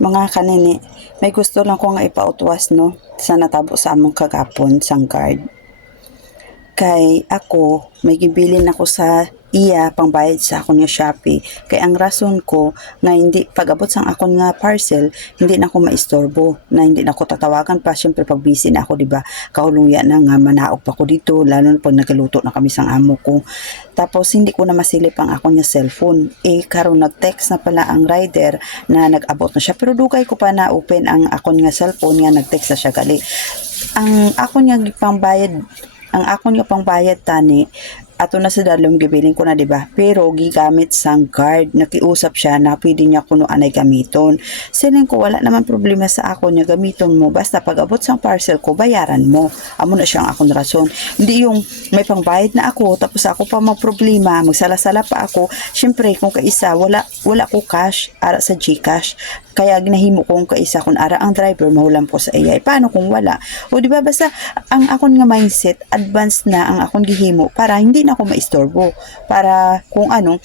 Mga kanini, may gusto lang ko nga ipautwas no sa natabo sa among kagapon sang guard. Kay ako, may gibilin ako sa iya pangbayad sa akon nga Shopee. Kay ang rason ko nga hindi pag-abot sang akon nga parcel, hindi na ako maistorbo, na hindi na ako tatawagan pa syempre pag busy na ako, di ba? Kahuluyan na nga manaog pa ko dito lalo na pag nagaluto na kami sang amo ko. Tapos hindi ko na masilip ang akon nga cellphone. Karon nag-text na pala ang rider na nag-abot na siya pero dugay ko pa na open ang akon nga cellphone nga nag-text na siya gali. Ang akon nga pangbayad ang akon nga pangbayad tani ato na sa dalom gibiling ko na, di ba? Pero gigamit sang card, nakiusap siya na pwede niya kuno anay gamiton. Siling ko wala naman problema sa ako niya gamiton mo, basta pag abot sang parcel ko bayaran mo. Amo na siyang akong rason. Hindi yung may pangbayad na ako tapos ako pa magproblema, magsala-sala pa ako. Syempre kung kaisa wala ko cash ara sa GCash. Kaya ginahimo kong kaisa kung ara ang driver mahulam ko sa iya. Paano kung wala? O di ba basta ang akon nga mindset advance na ang akong gihimo para hindi na ako maistorbo, para kung ano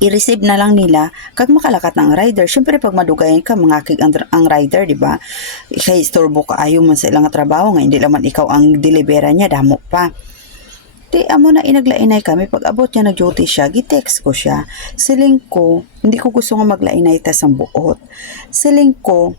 i-receive na lang nila kag makalakat ng rider. Syempre pag madugayan ka mangakig ang rider, di ba? Kay istorbo ka ayo man sa ilang trabaho nga hindi naman ikaw ang delivera niya, damo pa. Di amo na inaglainay kami pag abot niya nag-duty siya, gi-text ko siya. Siling ko, hindi ko gusto nga maglainay ta sang buot. Siling ko,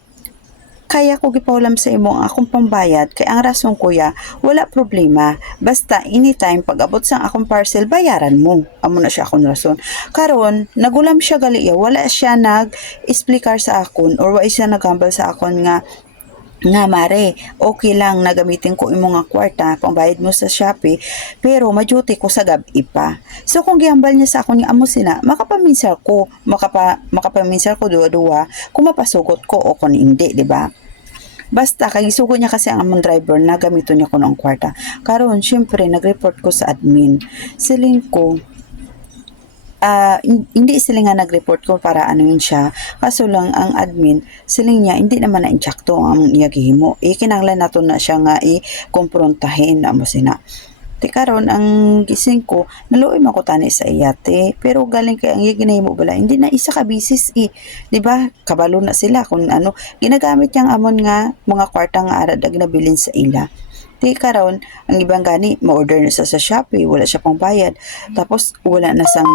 kaya ko gipaulam sa imo ang akong pambayad kay ang rason kuya wala problema basta anytime pag abot sang akong parcel bayaran mo. Amo na siya akong rason. Karon nagulam siya gali, wala siya nag-explicar sa akon or wala siya nagambal sa akon nga mare, okay lang na gamitin ko imo nga kwarta pangbayad mo sa Shopee pero maduty ko sa gabi pa. So kung gihambal niya sa akon nga amo sina makapaminsar ko duwa-duwa kung mapasugot ko o kung hindi, di ba? Basta kay sugo niya kasi ang among driver na gamito niya ko ng kwarta. Karon syempre nag-report ko sa admin. Siling ko hindi sila nga nag-report ko para anuin siya. Kaso lang ang admin, siling niya hindi naman na intsakto ang iya gihimo. Kinanglan nato na siya nga i-komprontahin na mo sina. Ti karon ang gising ko, naluoy man ko tani sa iyate. Pero galing kay ang iya ginahimo bala, hindi na isa ka bisis di ba? Kabalo na sila kung ano ginagamit niyang amon nga mga kwarta nga arad na ginabilin sa ila. Di karon ang ibang gani ma-order na sa Shopee, wala siya pang bayad. Tapos wala na sang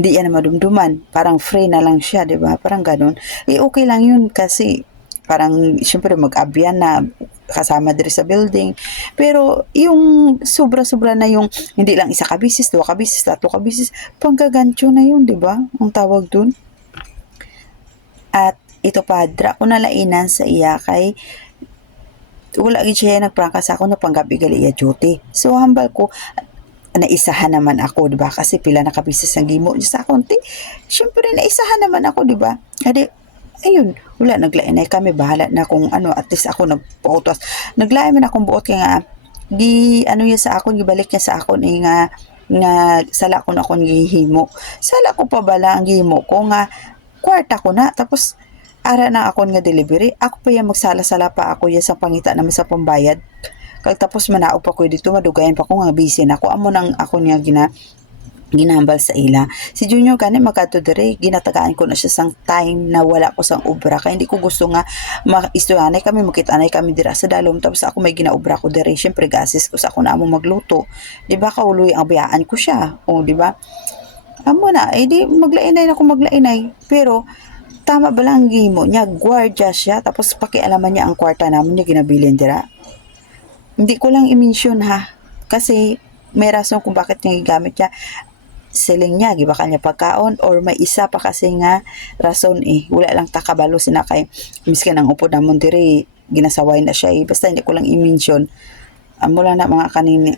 hindi yan na madumduman, parang free na lang siya, di ba? Parang ganon. Okay lang yun kasi parang syempre mag-abyan na kasama diri sa building. Pero yung sobra-sobra na yung hindi lang isa ka bisis, dua ka bisis, tatlo ka bisis, panggagancho na yun, di ba? Ang tawag dun. At ito pa, dra ko nalainan sa iya kay wala gid siya nagprangka sa ako na panggabi gali iya duty. So hambal ko naisahan naman ako, di ba? Kasi pila na kabisis ang gimo niya sa akon. Syempre naisahan naman ako, di ba? Adi ayun, wala naglainay kami, bahala na kung ano, at least ako nagpautos. Naglain man akong buot kay nga ano niya sa akon, gibalik niya sa akon nga sala ko na akong gihimo. Sala ko pa bala ang gihimo ko nga kwarta ko na tapos ara na akon nga delivery, ako pa yung magsala-sala pa ako yan sa pangita naman sa pambayad. Kag tapos manaog pa ko dito, madugayan pa ko nga busy na ako. Amo nang ako niya ginahambal sa ila. Si Junior gani magadto dire, ginatagaan ko na siya sang time na wala ko sang obra kay hindi ko gusto nga maistuyanay kami, makit-anay kami dira sa dalom tapos ako may ginaobra ko dire. Syempre gasis ko sa ako na amo magluto. Di ba kauloy ang biyaan ko siya. O di ba? Amo na, di maglainay na ako maglainay. Pero tama ba lang ang gimo niya, gwardiya siya, tapos pakialaman niya ang kwarta namin niya ginabilin dira. Hindi ko lang i-mention ha, kasi may rason kung bakit niya gigamit niya. Siling niya, gibaka niya pagkaon, or may isa pa kasi nga rason wala lang takabalo sina kay, miskin ang upod namon diri, ginasaway na siya basta hindi ko lang i-mention. Mula na mga kanini.